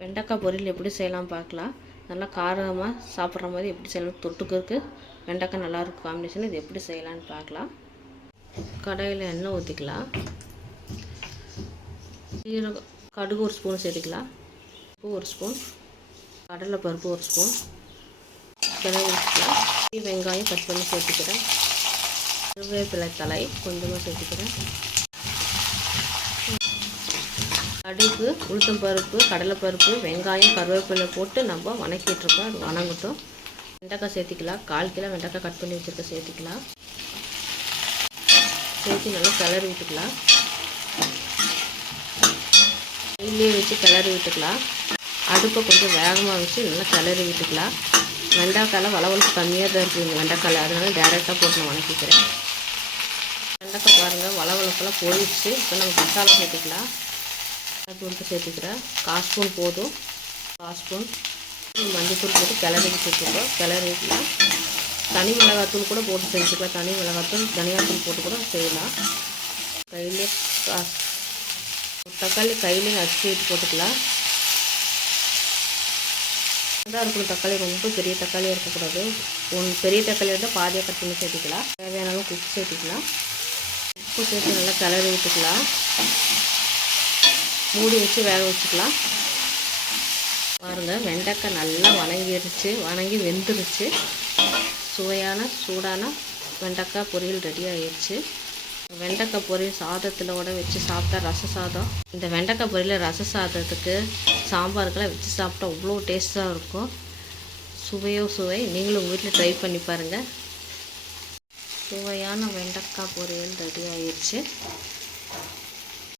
வெண்டைக்காய் பொரியல் எப்படி செய்யலாம் பார்க்கலாம். நல்லா காரமாக சாப்பிட்ற மாதிரி எப்படி செய்யலாம் தொட்டுக்கிறதுக்கு வெண்டைக்காய் நல்லாயிருக்கும் காம்பினேஷன் இது எப்படி செய்யலான்னு பார்க்கலாம். கடாயில் எண்ணெய் ஊற்றிக்கலாம் சீரகம் கடுகு ஒரு ஸ்பூன் சேர்த்துக்கலாம். உப்பு ஒரு ஸ்பூன் கடலை பருப்பு ஒரு ஸ்பூன் கிளறி வச்சுக்கலாம் வெங்காயம் கட் பண்ணி சேர்த்துக்கிறேன். கருவேப்பிலை தலை கொஞ்சமாக சேர்த்துக்கிறேன். கடுகு உளுத்தம் பருப்பு கடலைப்பருப்பு வெங்காயம் கருவேப்பிலை போட்டு நம்ம வணக்கிட்டுருக்கோம். அது வணங்கட்டும். வெண்டைக்காய் சேர்த்திக்கலாம். கால் கிலோ வெண்டைக்காய் கட் பண்ணி வச்சுருக்க சேர்த்திக்கலாம். சேர்த்து நல்லா கிளறி விட்டுக்கலாம். கையிலே வச்சு கிளறி விட்டுக்கலாம். அடுப்பை கொஞ்சம் வேகமாக வச்சு நல்லா கிளறி விட்டுக்கலாம். வெண்டைக்காயில் வளவளப்பு கம்மியாக தான் இருக்குது இந்த வெண்டைக்காயில். அதனால டேரெக்டாக போட்டு நான் வணக்கிக்கிறேன். வெண்டைக்காய் பாருங்கள் வளவளப்பெல்லாம் போயிடுச்சு. இப்போ நம்ம மசாலா சேர்த்துக்கலாம். தூள் சேர்த்துக்கிறேன். கால் ஸ்பூன் போதும். கால் ஸ்பூன் மஞ்சத்தூள் போட்டு கிளறி வச்சுருக்கோம். கிளறி வைக்கலாம் தனி மிளகாத்தூள் கூட போட்டு செஞ்சுக்கலாம். தனி மிளகாத்தூள் தனியாத்தூள் போட்டு கூட செய்யலாம். கையிலே கா- தக்காளி கையிலே அச்சு வச்சு போட்டுக்கலாம். தான் இருக்கணும். தக்காளி ரொம்ப பெரிய தக்காளியாக இருக்கக்கூடாது. ஒன் பெரிய தக்காளி இருந்தால் பாதியாக கட் பண்ணி சேர்த்துக்கலாம். தேவையான அளவுக்கு உப்பு சேர்த்துக்கலாம். உப்பு சேர்த்து நல்லா கிளறி விட்டுக்கலாம். மூடி வச்சு வேக வச்சுக்கலாம். பாருங்கள் வெண்டைக்காய் நல்லா வணங்கிருச்சு. வணங்கி வெந்துருச்சு. சுவையான சூடான வெண்டைக்காய் பொரியல் ரெடி ஆயிடுச்சு வெண்டைக்காய் பொரியல் சாதத்தில் கூட வச்சு சாப்பிட்டா ரச சாதம். இந்த வெண்டைக்காய் பொரியல் ரச சாதத்துக்கு சாம்பாருக்கெல்லாம் வச்சு சாப்பிட்டா அவ்வளோ டேஸ்ட்டாக இருக்கும். சுவையோ சுவை நீங்களும் உங்கள் வீட்டில் ட்ரை பண்ணி பாருங்கள் சுவையான வெண்டைக்காய் பொரியல் ரெடி ஆயிடுச்சு